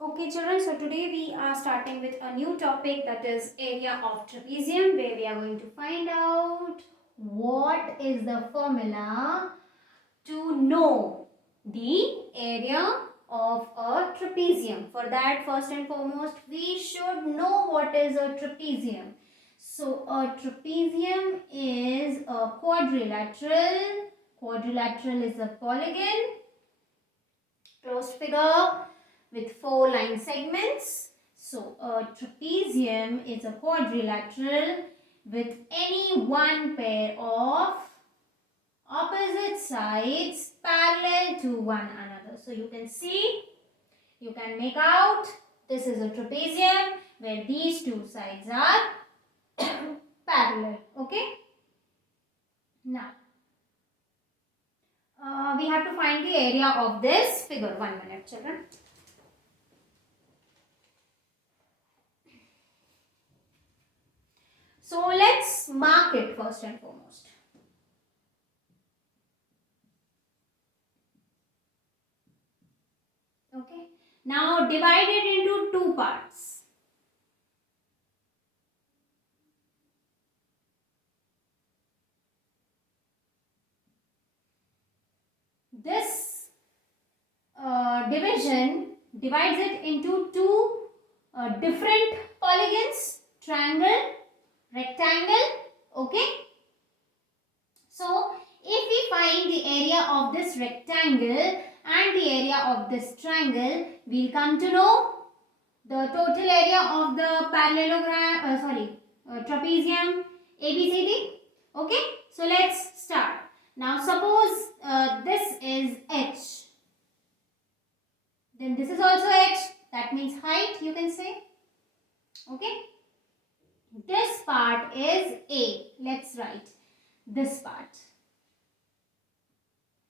Okay children, so today we are starting with a new topic, that is area of trapezium, where we are going to find out what is the formula to know the area of a trapezium. For that, first and foremost, we should know what is a trapezium. So a trapezium is a quadrilateral. Quadrilateral is a polygon, closed figure with 4 line segments. So a trapezium is a quadrilateral with any one pair of opposite sides parallel to one another. So you can see, you can make out, this is a trapezium where these two sides are parallel. Okay. Now we have to find the area of this figure. 1 minute children. So let's mark it first and foremost. Okay. Now divide it into two parts. This division divides it into two different polygons, triangle, rectangle. Okay. So if we find the area of this rectangle and the area of this triangle, we'll come to know the total area of the parallelogram, trapezium ABCD. Okay, so let's start. Now suppose this is H, then this is also H, that means height you can say. Okay, this part is A. Let's write this part.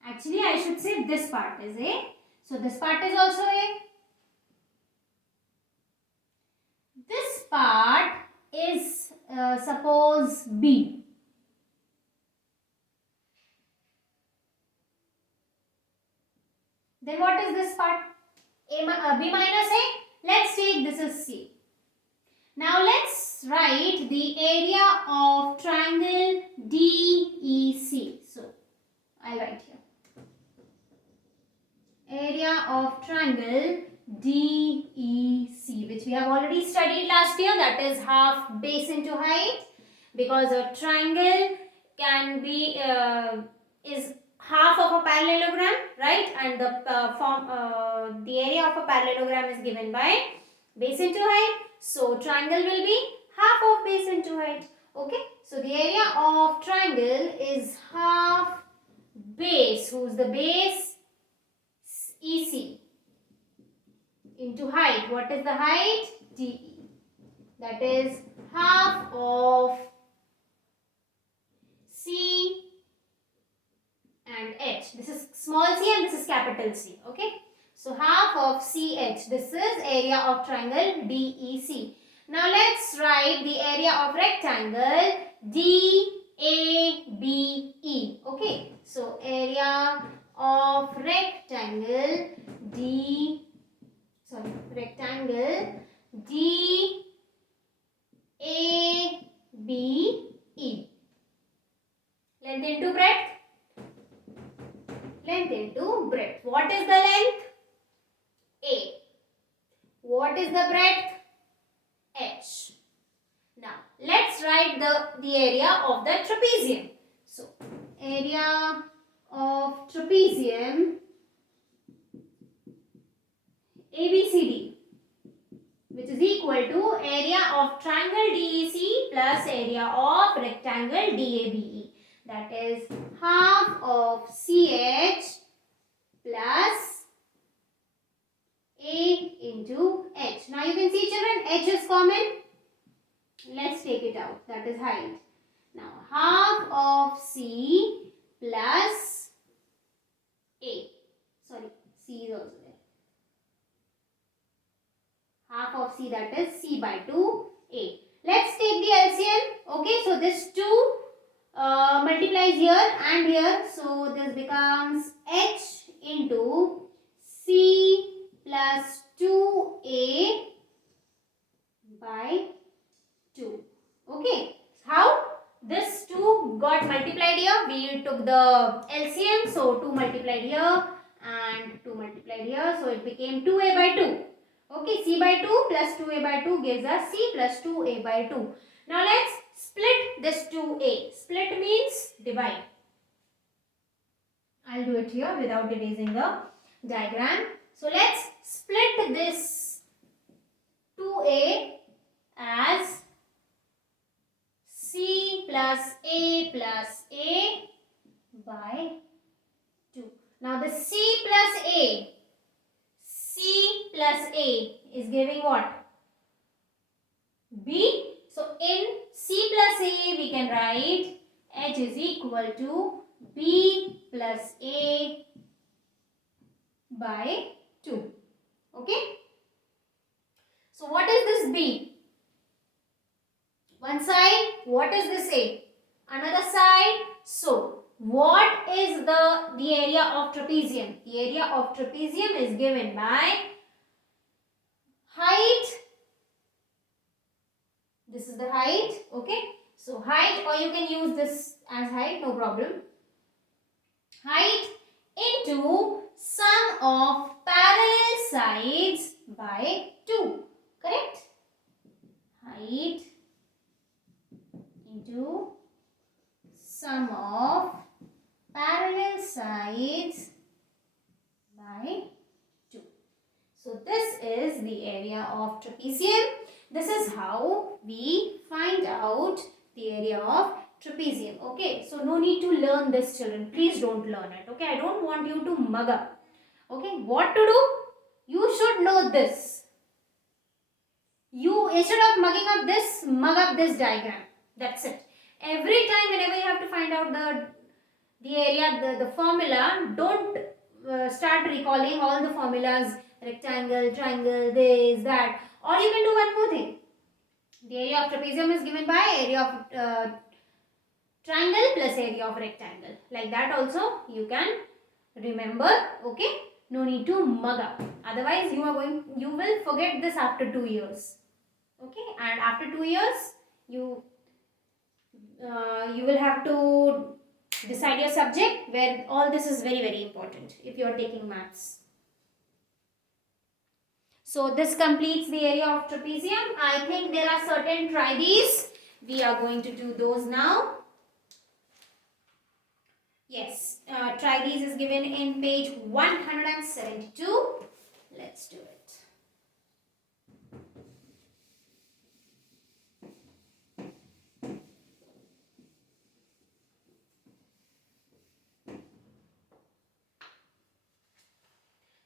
Actually I should say this part is A. So this part is also A. This part is suppose B. Then what is this part? B minus A. Let's take this as C. Now let's write the area of triangle DEC. So I'll write here. Area of triangle DEC, which we have already studied last year, that is half base into height, because a triangle can be is half of a parallelogram, right? And the area of a parallelogram is given by base into height. So triangle will be half of base into height. Okay. So the area of triangle is half base. Who's the base? EC into height. What is the height? DE. That is half of C and H. This is small c and this is capital C. Okay. So half of CH. This is area of triangle DEC. Now let's write the area of rectangle DABE. Okay. So area of rectangle rectangle DABE. Length into breadth. Length into breadth. What is the length? A. What is the breadth? H. Now let's write the area of the trapezium. So area of trapezium ABCD, which is equal to area of triangle DEC plus area of rectangle DABE. That is half of CH plus A into H. Now you can see children, H is common. Let's take it out. That is height. Now half of C plus A. Sorry, C is also there. Half of C, that is C by 2A. Let's take the LCM. Okay, so this 2 multiplies here and here. So this becomes H into C plus 2A the LCM. So 2 multiplied here and 2 multiplied here. So it became 2a by 2. Okay, c by 2 plus 2a by 2 gives us c plus 2a by 2. Now let's split this 2a. Split means divide. I'll do it here without erasing the diagram. So let's split this 2a as c plus a by 2. Now the c plus a is giving what? B. So in c plus a we can write h is equal to b plus a by 2. Okay. So what is this b? One side, what is this a? Another side. So what is the area of trapezium? The area of trapezium is given by height. This is the height. Okay. So height, or you can use this as height, no problem. Height into sum of parallel sides by 2. Correct? Height into sum of parallel sides by 2. So this is the area of trapezium. This is how we find out the area of trapezium. Okay, so no need to learn this, children. Please don't learn it. Okay, I don't want you to mug up. Okay, what to do? You should know this. You, instead of mugging up this, mug up this diagram. That's it. Every time whenever you have to find out the area, the formula, don't start recalling all the formulas, rectangle, triangle, this, that. Or you can do one more thing. The area of trapezium is given by area of triangle plus area of rectangle. Like that also you can remember. Okay. No need to mug up. Otherwise you will forget this after 2 years. Okay. And after 2 years you will have to decide your subject, where all this is very, very important if you are taking maths. So this completes the area of trapezium. I think there are certain try these. We are going to do those now. Yes, try these is given in page 172. Let's do it.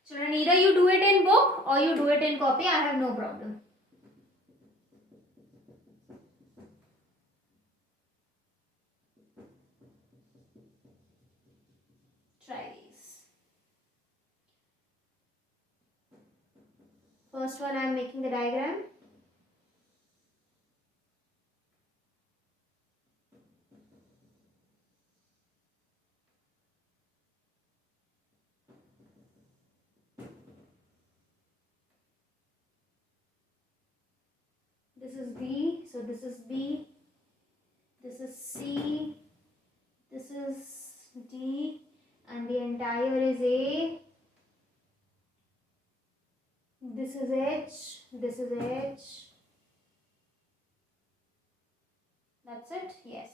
Children, either you do it in book or you do it in copy. I have no problem. Try these. First one, I am making the diagram. This is B, so this is B, this is C, this is D, and the entire is A. This is H, this is H. That's it? Yes.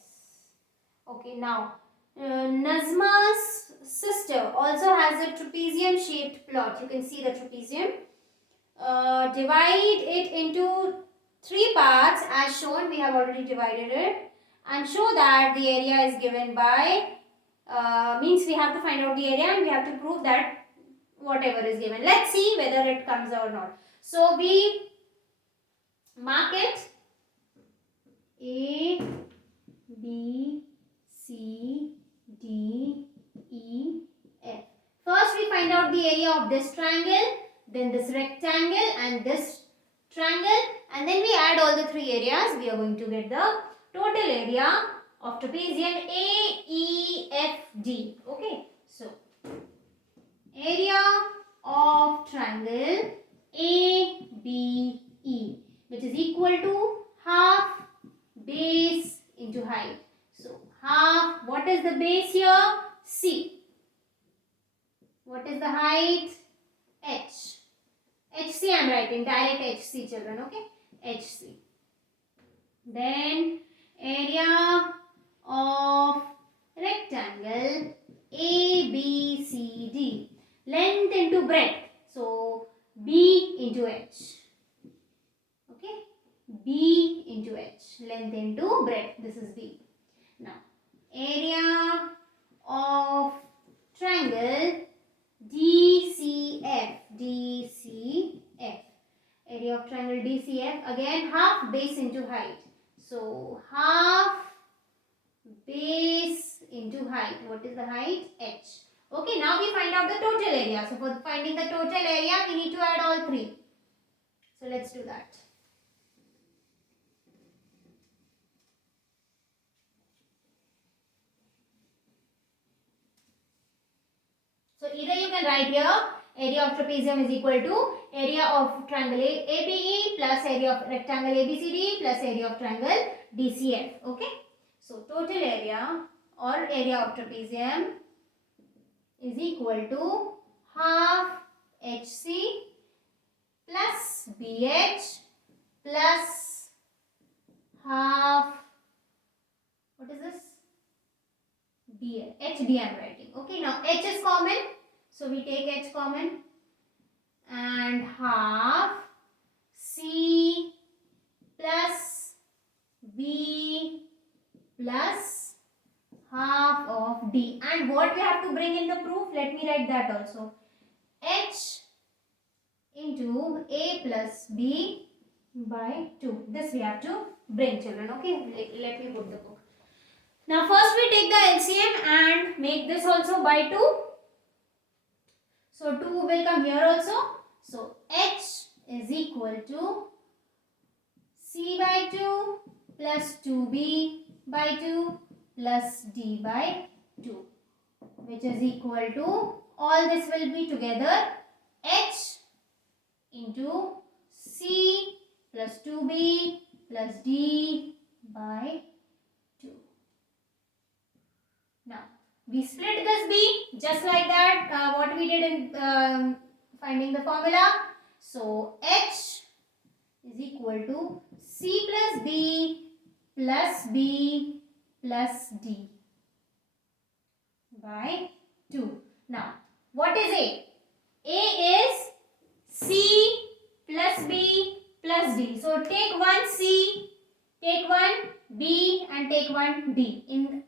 Okay, now Nazma's sister also has a trapezium shaped plot. You can see the trapezium. Divide it into 3 parts as shown. We have already divided it, and show that the area is given by means we have to find out the area and we have to prove that whatever is given. Let's see whether it comes or not. So we mark it A, B, C, D, E, F. First we find out the area of this triangle, then this rectangle and this triangle, and then we add all the 3 areas. We are going to get the total area of trapezium A, E, F, D. Okay, so area of triangle A, B, E, which is equal to half base into height. So half, what what is the base here? C. What is the height? H. HC I am writing, direct HC children, okay? HC. Then area of rectangle ABCD. Length into breadth. So B into H. Okay? B into H. Length into breadth. This is B. Now, area of triangle DCF. DCF. Area of triangle DCF. Again, half base into height. So, half base into height. What is the height? H. Okay, now we find out the total area. So, for finding the total area, we need to add all three. So, let's do that. So, either you can write here area of trapezium is equal to area of triangle ABE plus area of rectangle ABCD plus area of triangle DCF. Okay. So, total area or area of trapezium is equal to half HC plus BH plus half, what is this? D, HD I am writing. Okay, now H is common. So, we take H common and half C plus B plus half of D. And what we have to bring in the proof? Let me write that also. H into A plus B by 2. This we have to bring, children. Okay, let me put the book. Now first we take the LCM and make this also by 2. So 2 will come here also. So H is equal to C by 2 plus 2B by 2 plus D by 2, which is equal to, all this will be together, H into C plus 2B plus D by 2. Now, we split this B just like that, what we did in finding the formula. So, H is equal to C plus B plus B plus D by 2. Now, what is A? A is C plus B plus D. So, take one C, take one B and take one D. In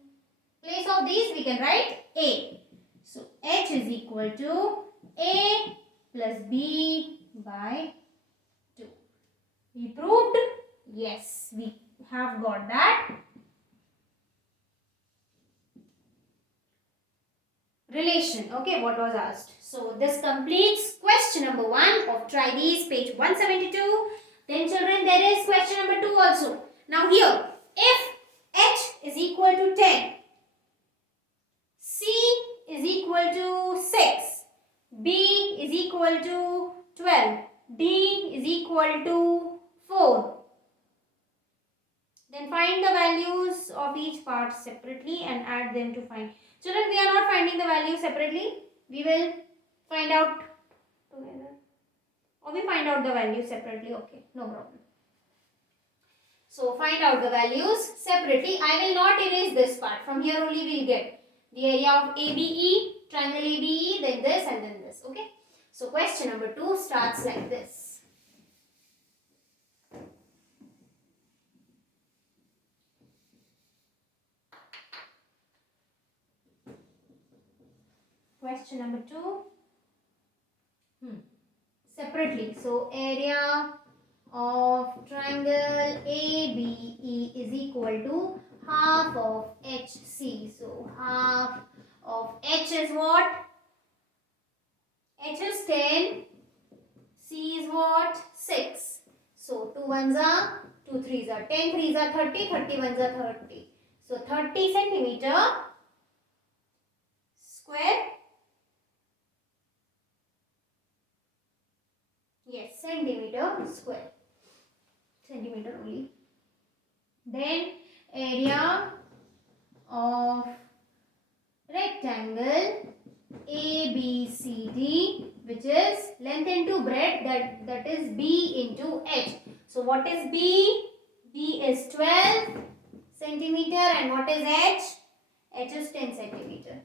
place of these, we can write A. So, H is equal to A plus B by 2. We proved? Yes, we have got that. Relation. Okay, what was asked? So, this completes question number 1 of Try These, page 172. Then, children, there is question number 2 also. Now, here, if H is equal to 10, C is equal to 6, B is equal to 12, D is equal to 4. Then find the values of each part separately and add them to find. Children, we are not finding the values separately. We will find out together. Or we find out the values separately. Okay, no problem. So, find out the values separately. I will not erase this part. From here only we will get the area of ABE, triangle ABE, then this and then this. Okay. So, question number 2 starts like this. Question number 2. Separately. So, area of triangle ABE is equal to half of HC. So, half of H is what? H is 10. C is what? 6. So, 2 ones are, 2 3s are 10, 3s are 30, 30 ones are 30. So, 30 centimeter square. Yes, centimeter square. Centimeter only. Then area of rectangle ABCD, which is length into breadth, that is B into H. So what is B? B is 12 centimeter, and what is H? H is 10 centimeter.